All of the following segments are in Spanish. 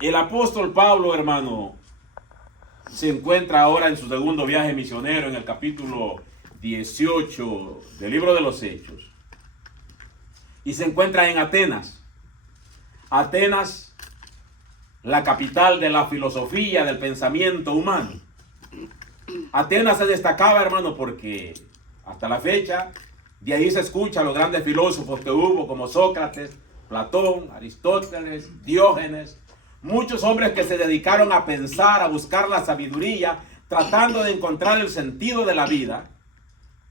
El apóstol Pablo, hermano, se encuentra ahora en su segundo viaje misionero en el capítulo 18 del libro de los Hechos. Y se encuentra en Atenas. Atenas, la capital de la filosofía, del pensamiento humano. Atenas se destacaba, hermano, porque hasta la fecha de ahí se escucha a los grandes filósofos que hubo, como Sócrates, Platón, Aristóteles, Diógenes. Muchos hombres que se dedicaron a pensar, a buscar la sabiduría, tratando de encontrar el sentido de la vida.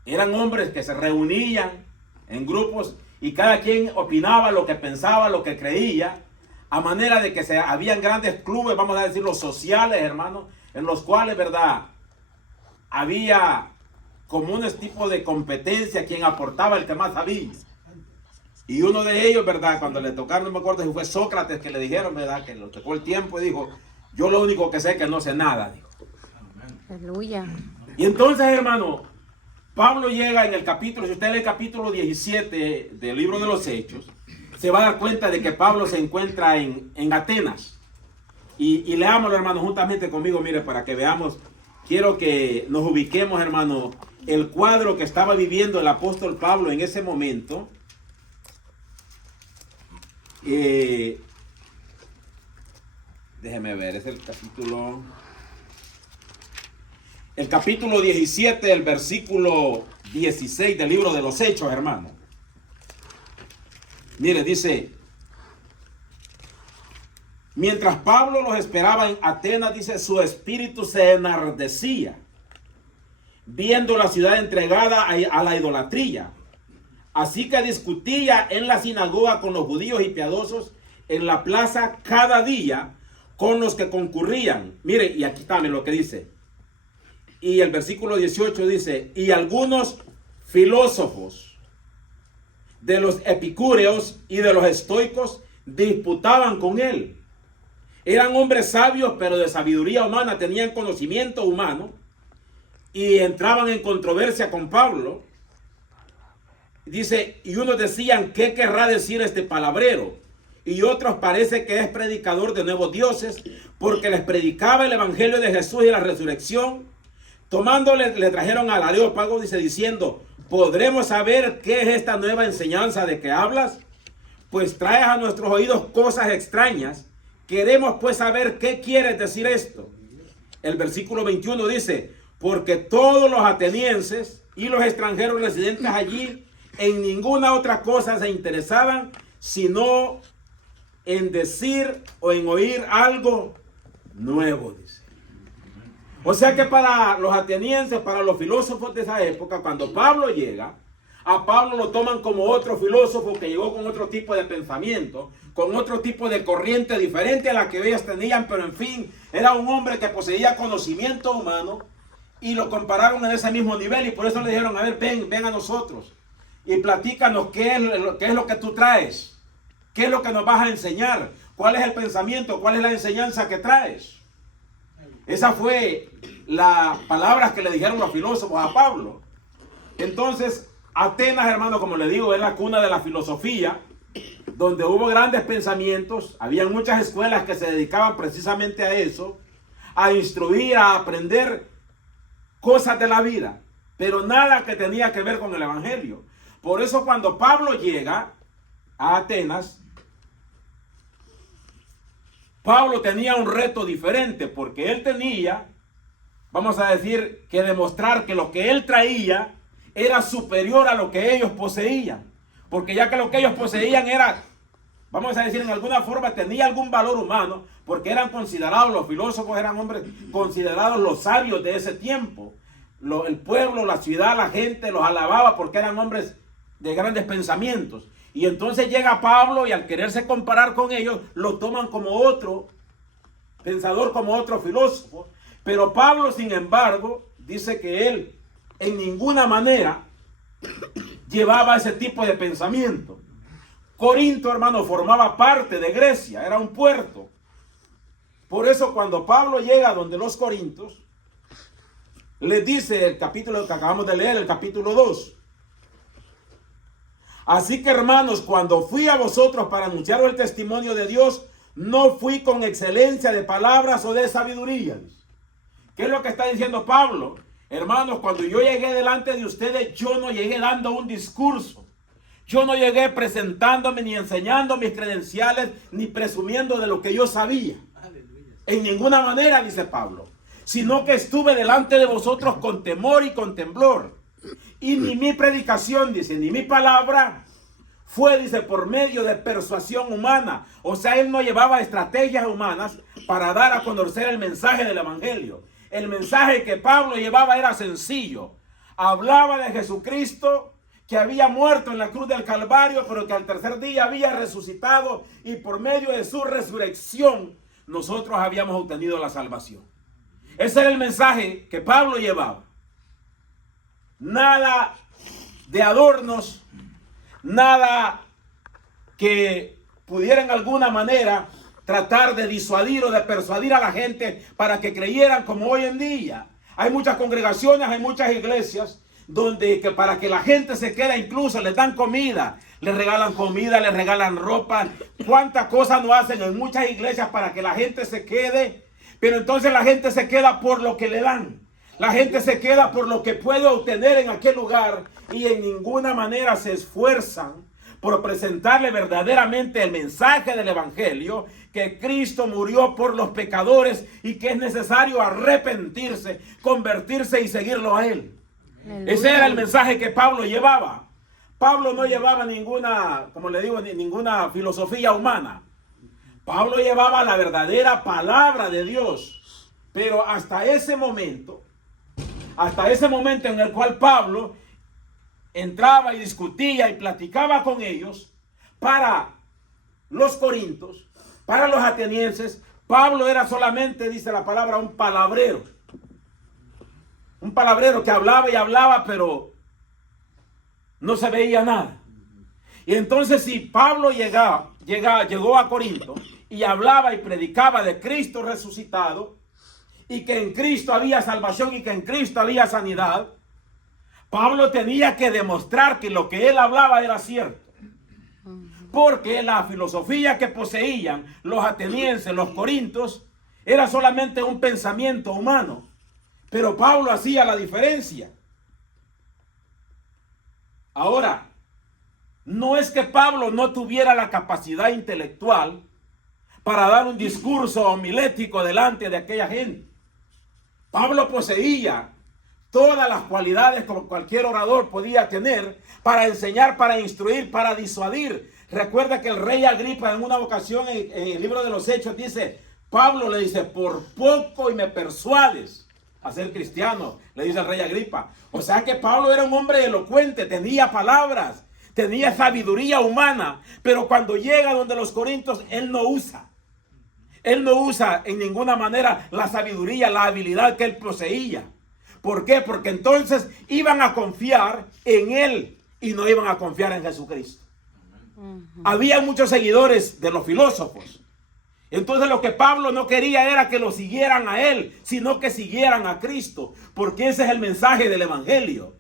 Eran hombres que se reunían en grupos y cada quien opinaba lo que pensaba, lo que creía, a manera de que habían grandes clubes, vamos a decirlo, sociales, hermanos, en los cuales, ¿verdad?, había como un tipo de competencia, quien aportaba el que más sabía. Y uno de ellos, ¿verdad?, cuando le tocaron, no me acuerdo si fue Sócrates, que le dijeron, ¿verdad?, que lo tocó el tiempo y dijo, yo lo único que sé es que no sé nada, dijo. Aleluya. Y entonces, hermano, Pablo llega en el capítulo, si usted lee el capítulo 17 del libro de los Hechos, se va a dar cuenta de que Pablo se encuentra en Atenas. Y leámoslo, hermano, juntamente conmigo, mire, para que veamos. Quiero que nos ubiquemos, hermano, el cuadro que estaba viviendo el apóstol Pablo en ese momento. Déjeme ver, es el capítulo 17, el versículo 16 del libro de los Hechos, hermano. Mire, dice, mientras Pablo los esperaba en Atenas, dice, su espíritu se enardecía, viendo la ciudad entregada a la idolatría. Así que discutía en la sinagoga con los judíos y piadosos en la plaza cada día con los que concurrían. Mire, y aquí también lo que dice. Y el versículo 18 dice, y algunos filósofos de los epicúreos y de los estoicos disputaban con él. Eran hombres sabios, pero de sabiduría humana, tenían conocimiento humano y entraban en controversia con Pablo. Dice, y unos decían, ¿qué querrá decir este palabrero? Y otros parece que es predicador de nuevos dioses, porque les predicaba el evangelio de Jesús y la resurrección. Tomándole, le trajeron al Areópago, dice, diciendo, ¿podremos saber qué es esta nueva enseñanza de que hablas? Pues traes a nuestros oídos cosas extrañas. Queremos pues saber qué quieres decir esto. El versículo 21 dice, porque todos los atenienses y los extranjeros residentes allí en ninguna otra cosa se interesaban, sino en decir o en oír algo nuevo, dice. O sea que para los atenienses, para los filósofos de esa época, cuando Pablo llega, a Pablo lo toman como otro filósofo que llegó con otro tipo de pensamiento, con otro tipo de corriente diferente a la que ellos tenían, pero en fin, era un hombre que poseía conocimiento humano y lo compararon en ese mismo nivel y por eso le dijeron, a ver, ven a nosotros y platícanos qué es lo que tú traes, qué es lo que nos vas a enseñar, cuál es el pensamiento, cuál es la enseñanza que traes. Esa fue las palabras que le dijeron los filósofos a Pablo. Entonces, Atenas, hermano, como le digo, es la cuna de la filosofía, donde hubo grandes pensamientos, había muchas escuelas que se dedicaban precisamente a eso, a instruir, a aprender cosas de la vida, pero nada que tenía que ver con el evangelio. Por eso cuando Pablo llega a Atenas, Pablo tenía un reto diferente, porque él tenía, vamos a decir, que demostrar que lo que él traía era superior a lo que ellos poseían. Porque ya que lo que ellos poseían era, vamos a decir, en alguna forma tenía algún valor humano, porque eran considerados, los filósofos eran hombres considerados los sabios de ese tiempo. El pueblo, la ciudad, la gente los alababa porque eran hombres de grandes pensamientos. Y entonces llega Pablo y al quererse comparar con ellos, lo toman como otro pensador, como otro filósofo. Pero Pablo, sin embargo, dice que él en ninguna manera llevaba ese tipo de pensamiento. Corinto, hermano, formaba parte de Grecia, era un puerto. Por eso cuando Pablo llega donde los corintios, les dice el capítulo que acabamos de leer, el capítulo 2. Así que, hermanos, cuando fui a vosotros para anunciaros el testimonio de Dios, no fui con excelencia de palabras o de sabiduría. ¿Qué es lo que está diciendo Pablo? Hermanos, cuando yo llegué delante de ustedes, yo no llegué dando un discurso. Yo no llegué presentándome ni enseñando mis credenciales, ni presumiendo de lo que yo sabía. En ninguna manera, dice Pablo, sino que estuve delante de vosotros con temor y con temblor. Y ni mi predicación, dice, ni mi palabra fue, dice, por medio de persuasión humana. O sea, él no llevaba estrategias humanas para dar a conocer el mensaje del evangelio. El mensaje que Pablo llevaba era sencillo. Hablaba de Jesucristo, que había muerto en la cruz del Calvario, pero que al tercer día había resucitado, y por medio de su resurrección nosotros habíamos obtenido la salvación. Ese era el mensaje que Pablo llevaba. Nada de adornos, nada que pudiera en alguna manera tratar de disuadir o de persuadir a la gente para que creyeran como hoy en día. Hay muchas congregaciones, hay muchas iglesias donde que para que la gente se quede, incluso les dan comida, les regalan ropa. Cuántas cosas no hacen en muchas iglesias para que la gente se quede, pero entonces la gente se queda por lo que le dan. La gente se queda por lo que puede obtener en aquel lugar y en ninguna manera se esfuerzan por presentarle verdaderamente el mensaje del evangelio, que Cristo murió por los pecadores y que es necesario arrepentirse, convertirse y seguirlo a Él. Aleluya. Ese era el mensaje que Pablo llevaba. Pablo no llevaba ninguna, como le digo, ninguna filosofía humana. Pablo llevaba la verdadera palabra de Dios. Pero hasta ese momento en el cual Pablo entraba y discutía y platicaba con ellos, para los corintios, para los atenienses, Pablo era solamente, dice la palabra, un palabrero. Un palabrero que hablaba y hablaba, pero no se veía nada. Y entonces si Pablo llegó a Corinto y hablaba y predicaba de Cristo resucitado, y que en Cristo había salvación y que en Cristo había sanidad, Pablo tenía que demostrar que lo que él hablaba era cierto. Porque la filosofía que poseían los atenienses, los corintios, era solamente un pensamiento humano. Pero Pablo hacía la diferencia. Ahora, no es que Pablo no tuviera la capacidad intelectual para dar un discurso homilético delante de aquella gente. Pablo poseía todas las cualidades como cualquier orador podía tener para enseñar, para instruir, para disuadir. Recuerda que el rey Agripa en una ocasión en el libro de los Hechos dice, Pablo le dice, por poco y me persuades a ser cristiano, le dice el rey Agripa. O sea que Pablo era un hombre elocuente, tenía palabras, tenía sabiduría humana, pero cuando llega donde los corintios, él no usa en ninguna manera la sabiduría, la habilidad que él poseía. ¿Por qué? Porque entonces iban a confiar en él y no iban a confiar en Jesucristo. Había muchos seguidores de los filósofos. Entonces lo que Pablo no quería era que lo siguieran a él, sino que siguieran a Cristo, porque ese es el mensaje del evangelio.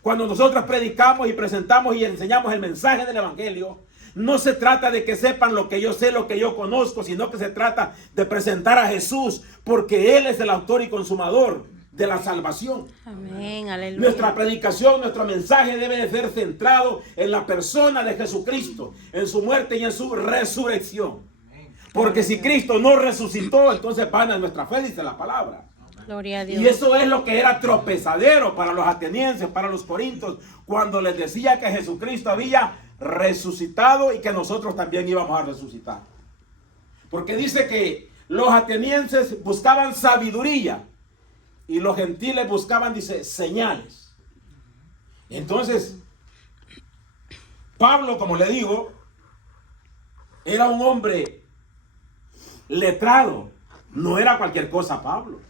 Cuando nosotros predicamos y presentamos y enseñamos el mensaje del evangelio, no se trata de que sepan lo que yo sé, lo que yo conozco, sino que se trata de presentar a Jesús, porque Él es el autor y consumador de la salvación. Amén, aleluya. Nuestra predicación, nuestro mensaje debe de ser centrado en la persona de Jesucristo, en su muerte y en su resurrección. Porque si Cristo no resucitó, entonces vana es nuestra fe, dice la palabra. Gloria a Dios. Y eso es lo que era tropezadero para los atenienses, para los corintios, cuando les decía que Jesucristo había resucitado y que nosotros también íbamos a resucitar. Porque dice que los atenienses buscaban sabiduría y los gentiles buscaban, dice, señales. Entonces, Pablo, como le digo, era un hombre letrado. No era cualquier cosa Pablo.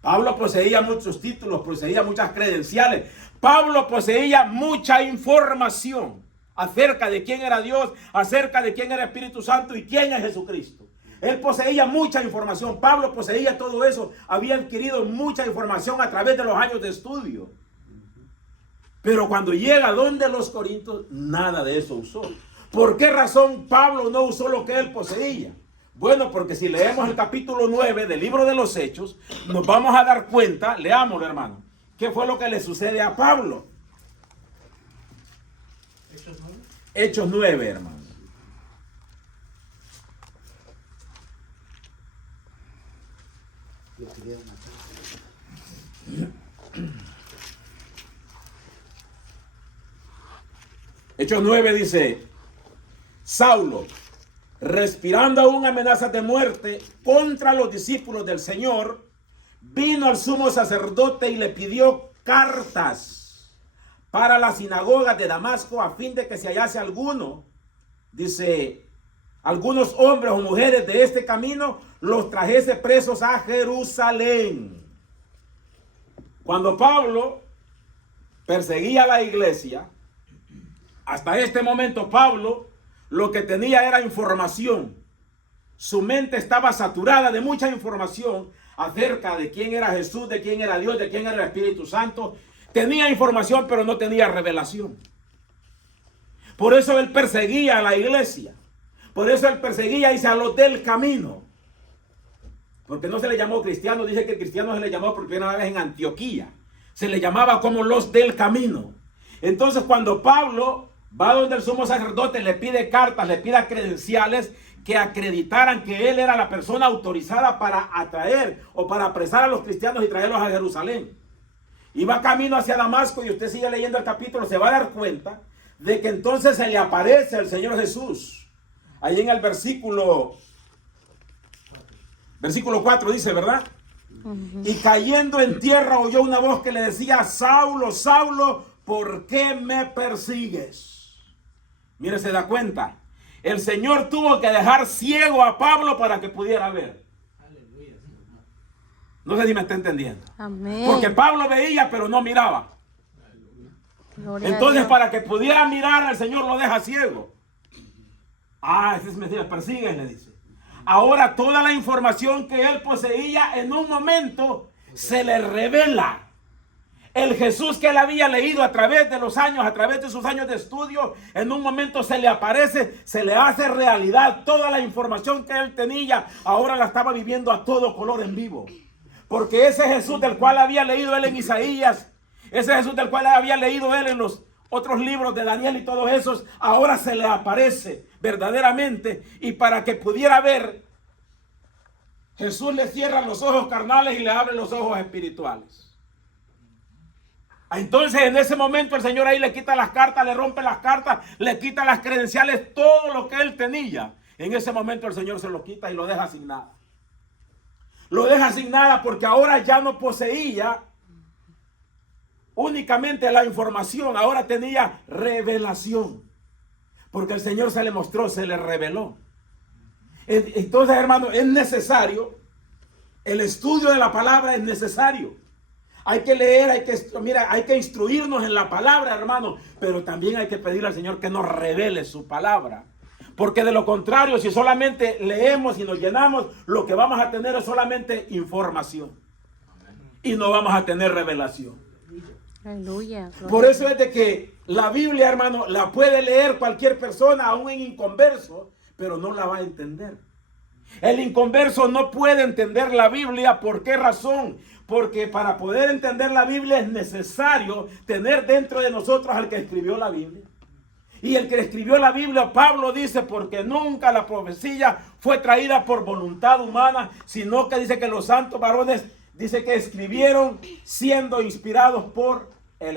Pablo poseía muchos títulos, poseía muchas credenciales. Pablo poseía mucha información acerca de quién era Dios, acerca de quién era Espíritu Santo y quién es Jesucristo. Él poseía mucha información. Pablo poseía todo eso. Había adquirido mucha información a través de los años de estudio. Pero cuando llega donde los corintios, nada de eso usó. ¿Por qué razón Pablo no usó lo que él poseía? Bueno, porque si leemos el capítulo 9 del libro de los Hechos, nos vamos a dar cuenta, leámoslo, hermano, qué fue lo que le sucede a Pablo. Hechos 9, hermano. Hechos 9 dice: Saulo, respirando aún amenazas de muerte contra los discípulos del Señor, vino al sumo sacerdote y le pidió cartas para las sinagogas de Damasco, a fin de que si hallase alguno, dice, algunos hombres o mujeres de este camino, los trajese presos a Jerusalén. Cuando Pablo perseguía a la iglesia, hasta este momento Pablo lo que tenía era información. Su mente estaba saturada de mucha información acerca de quién era Jesús, de quién era Dios, de quién era el Espíritu Santo. Tenía información, pero no tenía revelación. Por eso él perseguía a la iglesia. Por eso él perseguía a los del camino. Porque no se le llamó cristiano. Dice que cristiano se le llamó por primera vez en Antioquía. Se le llamaba como los del camino. Entonces cuando Pablo va donde el sumo sacerdote, le pide cartas, le pide credenciales que acreditaran que él era la persona autorizada para atraer o para apresar a los cristianos y traerlos a Jerusalén. Y va camino hacia Damasco, y usted sigue leyendo el capítulo, se va a dar cuenta de que entonces se le aparece al Señor Jesús. Ahí en el versículo 4 dice, ¿verdad? Y cayendo en tierra oyó una voz que le decía: Saulo, Saulo, ¿por qué me persigues? Mire, se da cuenta. El Señor tuvo que dejar ciego a Pablo para que pudiera ver. No sé si me está entendiendo. Amén. Porque Pablo veía, pero no miraba. Gloria Entonces, para que pudiera mirar, el Señor lo deja ciego. Ese es mentira, persigue, le dice. Ahora toda la información que él poseía en un momento se le revela. El Jesús que él había leído a través de los años, a través de sus años de estudio, en un momento se le aparece, se le hace realidad. Toda la información que él tenía, ahora la estaba viviendo a todo color en vivo. Porque ese Jesús del cual había leído él en Isaías, ese Jesús del cual había leído él en los otros libros de Daniel y todos esos, ahora se le aparece verdaderamente. Y para que pudiera ver, Jesús le cierra los ojos carnales y le abre los ojos espirituales. Entonces en ese momento el Señor ahí le quita las cartas, le rompe las cartas, le quita las credenciales, todo lo que él tenía. En ese momento el Señor se lo quita y lo deja sin nada. Lo deja sin nada porque ahora ya no poseía únicamente la información, ahora tenía revelación. Porque el Señor se le mostró, se le reveló. Entonces, hermano, es necesario, el estudio de la palabra es necesario. Hay que leer, hay que instruirnos en la palabra, hermano, pero también hay que pedirle al Señor que nos revele su palabra. Porque de lo contrario, si solamente leemos y nos llenamos, lo que vamos a tener es solamente información. Y no vamos a tener revelación. Aleluya. Por eso es de que la Biblia, hermano, la puede leer cualquier persona, aún en inconverso, pero no la va a entender. El inconverso no puede entender la Biblia. ¿Por qué razón? Porque para poder entender la Biblia es necesario tener dentro de nosotros al que escribió la Biblia. Y el que escribió la Biblia, Pablo dice, porque nunca la profecía fue traída por voluntad humana, sino que dice que los santos varones, dice que escribieron siendo inspirados por